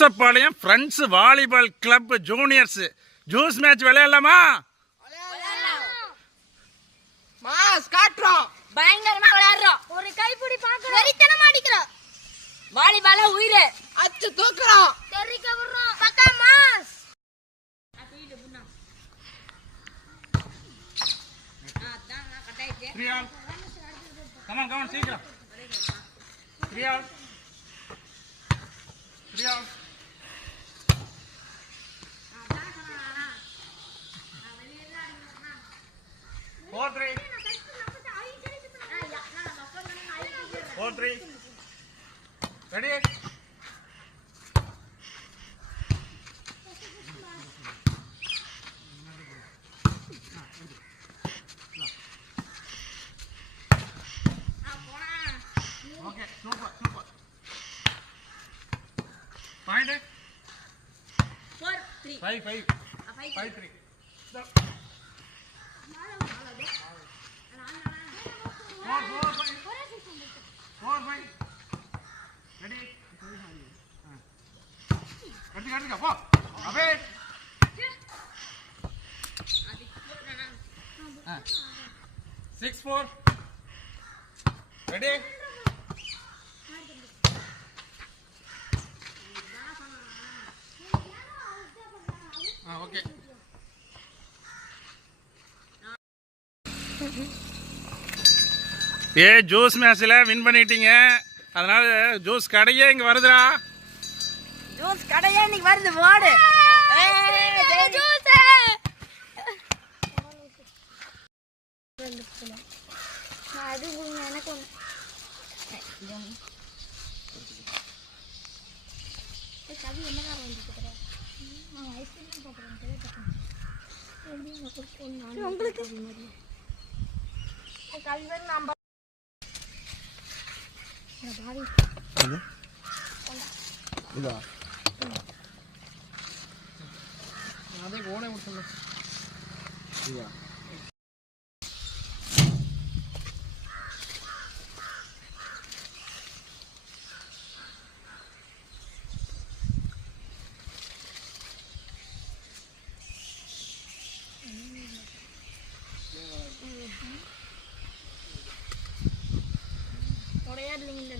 பாளையம் friends volleyball club juniors juice match விளையாடலாமா? Mass காட்றோம், பயங்கரமா விளையாடுறோம், ஒரு கைப்பிடி பாக்குறோம், வெறித்தனமா அடிக்கிறோம், வாலிபால உயிரே அச்சு தூக்குறோம், தெரிக்க விடுறோம், பக்கா மாஸ். அடியில புண்ணா அதான் நான் கட்டாயிட்டேன். ரியால் கமான் சீக்கிரம். ரியால் 4-3 ready. Okay, super. Find it. 4-3 5-3. 4-5. Ready? Ready, go. Away. 6-4. Ready? Okay. Juice மேட்ச்ல வின் பண்ணிட்டீங்க. அதனால ஜூஸ் கடையே இங்க வருதுடா. ஜூஸ் கடையே இன்னைக்கு வருது வாடு. ஜூஸ் நான் அது எனக்கு கவி என்னடா வந்துட்டு நான் ஐஸ்கிரீம் சாப்பிடுறேன் உங்களுக்கு கவி வந்து நான் பாவி இதா அதே கோணே விட்டுங்க. இதா உடையாடுறீங்க.